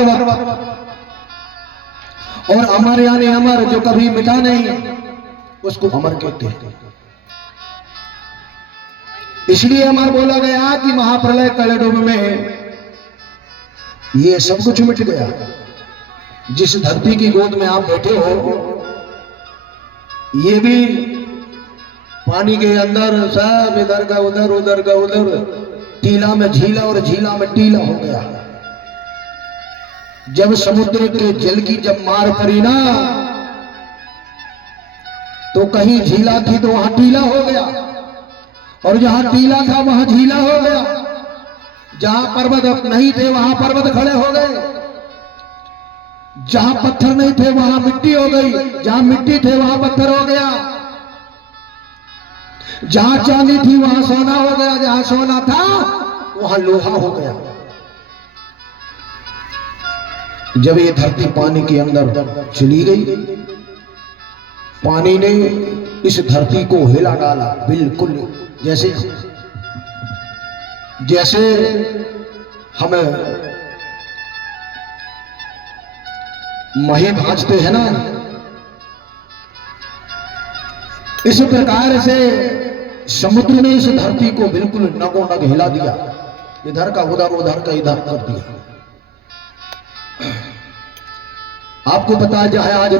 पर्वत, और अमर यानी अमर जो कभी मिटा नहीं, उसको अमर कहते हैं। इसलिए अमर बोला गया कि महाप्रलय कलयुग में ये सब कुछ मिट गया। जिस धरती की गोद में आप बैठे हो, ये भी पानी के अंदर सब इधर का उधर, उधर का उधर, टीला में झीला और झीला में टीला हो गया। जब समुद्र के जल की जब मार पड़ी ना, तो कहीं झीला थी तो वहां टीला हो गया, और जहां टीला था वहां झीला हो गया। जहां पर्वत नहीं थे वहां पर्वत खड़े हो गए, जहां पत्थर नहीं थे वहां मिट्टी हो गई, जहां मिट्टी थे वहां पत्थर हो गया, जहां चांदी थी वहां सोना हो गया, जहां सोना था वहां लोहा हो गया। जब ये धरती पानी के अंदर चली गई, पानी ने इस धरती को हिला डाला, बिल्कुल जैसे जैसे हमें मही भाजते हैं ना, इस प्रकार से समुद्र ने इस धरती को बिल्कुल नगोनग हिला दिया, इधर का उधर, उधर का इधर कर दिया। आपको पता है जहां आज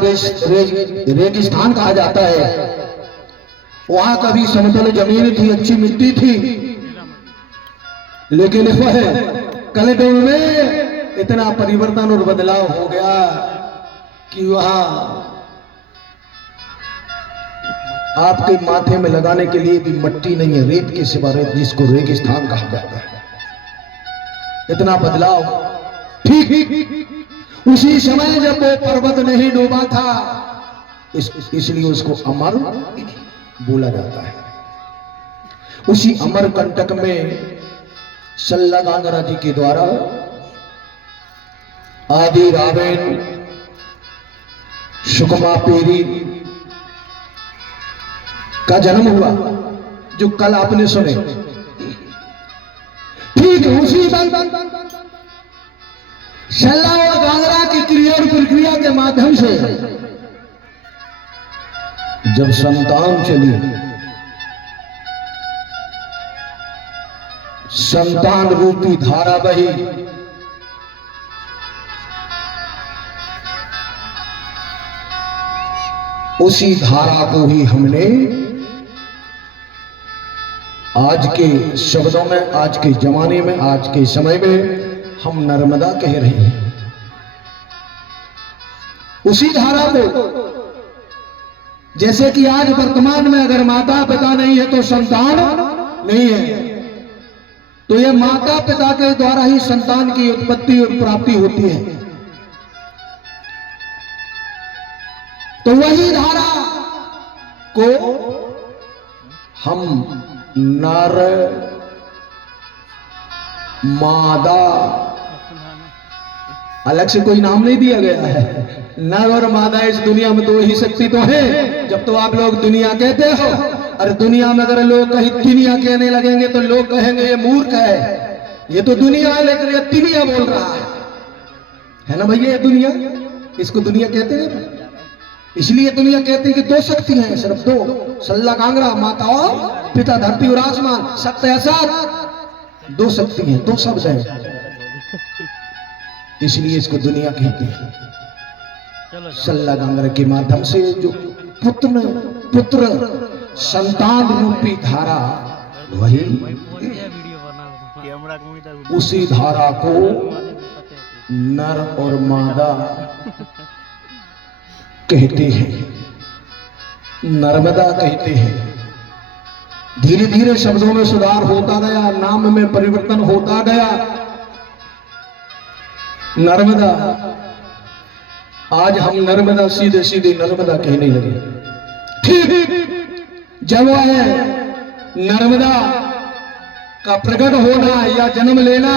रेगिस्तान कहा जाता है, वहां कभी समतल जमीन थी, अच्छी मिट्टी थी, लेकिन वह कलयुग में इतना परिवर्तन और बदलाव हो गया कि वहां आपके माथे में लगाने के लिए भी मट्टी नहीं है, रेत के सिवा रेत, जिसको रेगिस्तान कहा जाता है। इतना बदलाव। ठीक उसी समय जब वो पर्वत नहीं डूबा था, इसलिए उसको अमर बोला जाता है। उसी अमर कंटक में सल्ला गांगरा जी के द्वारा आदि रावेन सुकमा पेरी का जन्म हुआ, जो कल आपने सुने। ठीक उसी सल्ला और गांगरा की क्रिया और प्रक्रिया के माध्यम से जब संतान चली, संतान रूपी धारा बही, उसी धारा को ही हमने आज के शब्दों में, आज के जमाने में, आज के समय में हम नर्मदा कह रहे हैं। उसी धारा को, जैसे कि आज वर्तमान में अगर माता पिता नहीं है तो संतान नहीं है, तो यह माता पिता के द्वारा ही संतान की उत्पत्ति और प्राप्ति होती है। तो वही धारा को हम नर मादा, अलग से कोई नाम नहीं दिया गया है। नर और मादा इस दुनिया में तो वही शक्ति तो है। जब तो आप लोग दुनिया कहते हो, और दुनिया में अगर लोग कहीं दुनिया कहने लगेंगे तो लोग कहेंगे ये मूर्ख है, ये तो दुनिया है, लेकिन ये तिनिया बोल रहा है ना भैया। ये दुनिया, इसको दुनिया कहते हैं। इसलिए दुनिया कहती है कि दो शक्ति हैं, सिर्फ दो, सल्ला गांगरा, माता और पिता, धरती और आसमान, सत्य असत, दो शक्ति हैं, दो शब्द हैं, इसलिए इसको दुनिया कहते हैं। सल्ला गांगरा के माध्यम से जो पुत्र संतान रूपी धारा, वही उसी धारा को नर और मादा कहते हैं, नर्मदा कहते हैं। धीरे धीरे शब्दों में सुधार होता गया, नाम में परिवर्तन होता गया। नर्मदा, आज हम नर्मदा सीधे सीधे नर्मदा कहने लगे। ठीक जब है नर्मदा का प्रकट होना या जन्म लेना,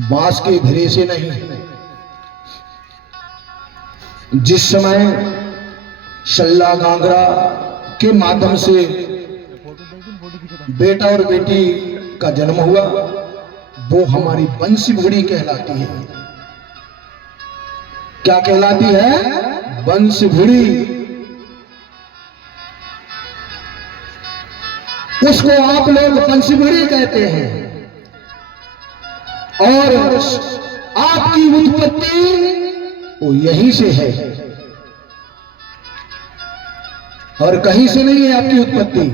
बांस के घरे से नहीं, जिस समय सल्ला गांगरा के माध्यम से बेटा और बेटी का जन्म हुआ, वो हमारी बंसी घोड़ी कहलाती है। क्या कहलाती है? बंसी घोड़ी। उसको आप लोग बंसी घोड़ी कहते हैं। और आपकी उत्पत्ति वो यहीं से है और कहीं से नहीं है आपकी उत्पत्ति।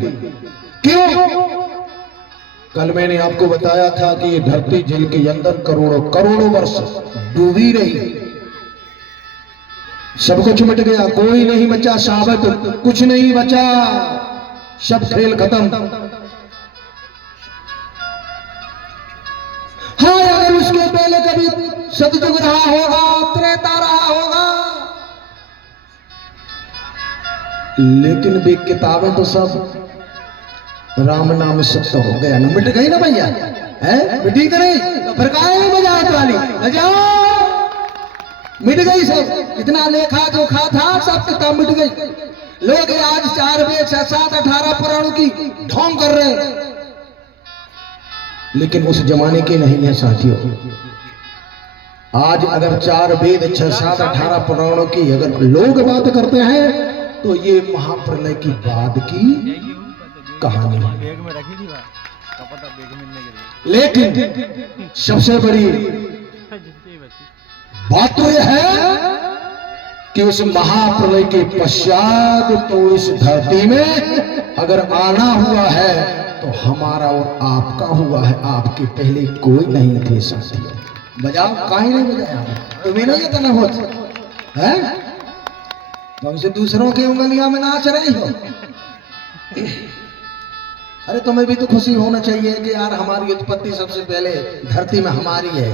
क्यों? कल मैंने आपको बताया था कि ये धरती जल के अंदर करोड़ों करोड़ों वर्ष डूबी रही, सब कुछ मिट गया, कोई नहीं बचा, साबित कुछ नहीं बचा, सब खेल खत्म। हाँ, अगर उसके पहले कभी सतयुग रहा होगा, त्रेता रहा होगा, लेकिन वे किताबें तो सब राम नाम सत्य हो गया ना, मिट गई ना भैया, है मिटी करें तो फिर काहे बजाओ ताली, बजाओ, मिट गई सब। इतना लेखा जोखा था सब किताब मिट गई। लोग आज 4 वेद 6 7 18 पुराणों की ढोंग कर रहे हैं, लेकिन उस जमाने के नहीं है साथियों। आज अगर 4 वेद 6 7 18 पुराणों की अगर लोग बात करते हैं तो ये महाप्रलय की बाद की कहानी है। लेकिन सबसे बड़ी बात तो यह है कि उस महाप्रलय के पश्चात तो इस धरती में अगर आना हुआ है तो हमारा और आपका हुआ है, आपके पहले कोई नहीं थे साथियों। बजाओ, काहे नहीं बजाया? तुम्हें नहीं इतना होता है, तुमसे दूसरों की उंगलियां में नाच रही हो। अरे तुम्हें भी तो खुशी होना चाहिए कि यार हमारी उत्पत्ति सबसे पहले धरती में हमारी है?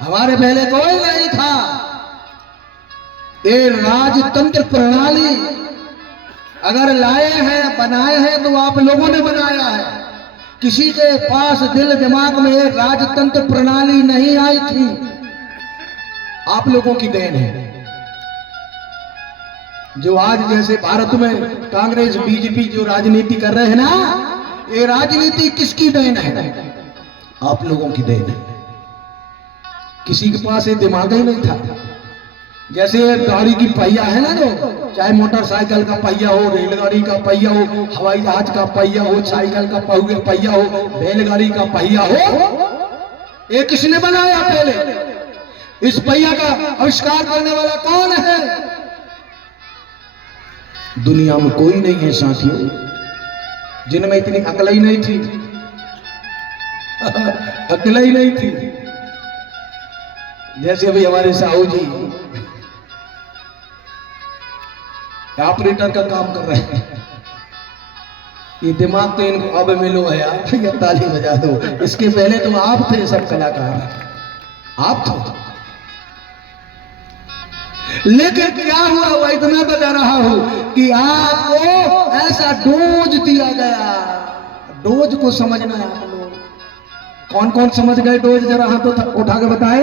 हमारे पहले कोई नहीं था। ये राजतंत्र प्रणाली अगर लाए हैं, बनाए हैं तो आप लोगों ने बनाया है। किसी के पास दिल दिमाग में ये राजतंत्र प्रणाली नहीं आई थी, आप लोगों की देन है। जो आज जैसे भारत में कांग्रेस बीजेपी जो राजनीति कर रहे हैं ना, ये राजनीति किसकी देन है? आप लोगों की देन है। किसी के पास ये दिमाग ही नहीं था। जैसे गाड़ी की पहिया है ना, जो चाहे मोटरसाइकिल का पहिया हो, रेलगाड़ी का पहिया हो, हवाई जहाज का पहिया हो, साइकिल का पहिया हो, बैलगाड़ी का पहिया हो, ये किसने बनाया? पहले इस पहिया का आविष्कार करने वाला कौन है? दुनिया में कोई नहीं है साथियों जिनमें इतनी अकल ही नहीं थी। अकल ही नहीं थी। जैसे अभी हमारे साहू जी ऑपरेटर का काम कर रहे हैं, ये दिमाग तो इनको अब मिलो है यार, फिर ताली बजा दो। इसके पहले तो आप थे सब कलाकार, आप थे। लेकिन क्या हुआ, वो इतना बता रहा हूं कि आपको ऐसा डोज दिया गया। डोज को समझना है आप लोग। कौन कौन समझ गए डोज? जरा हाथ उठा के बताए।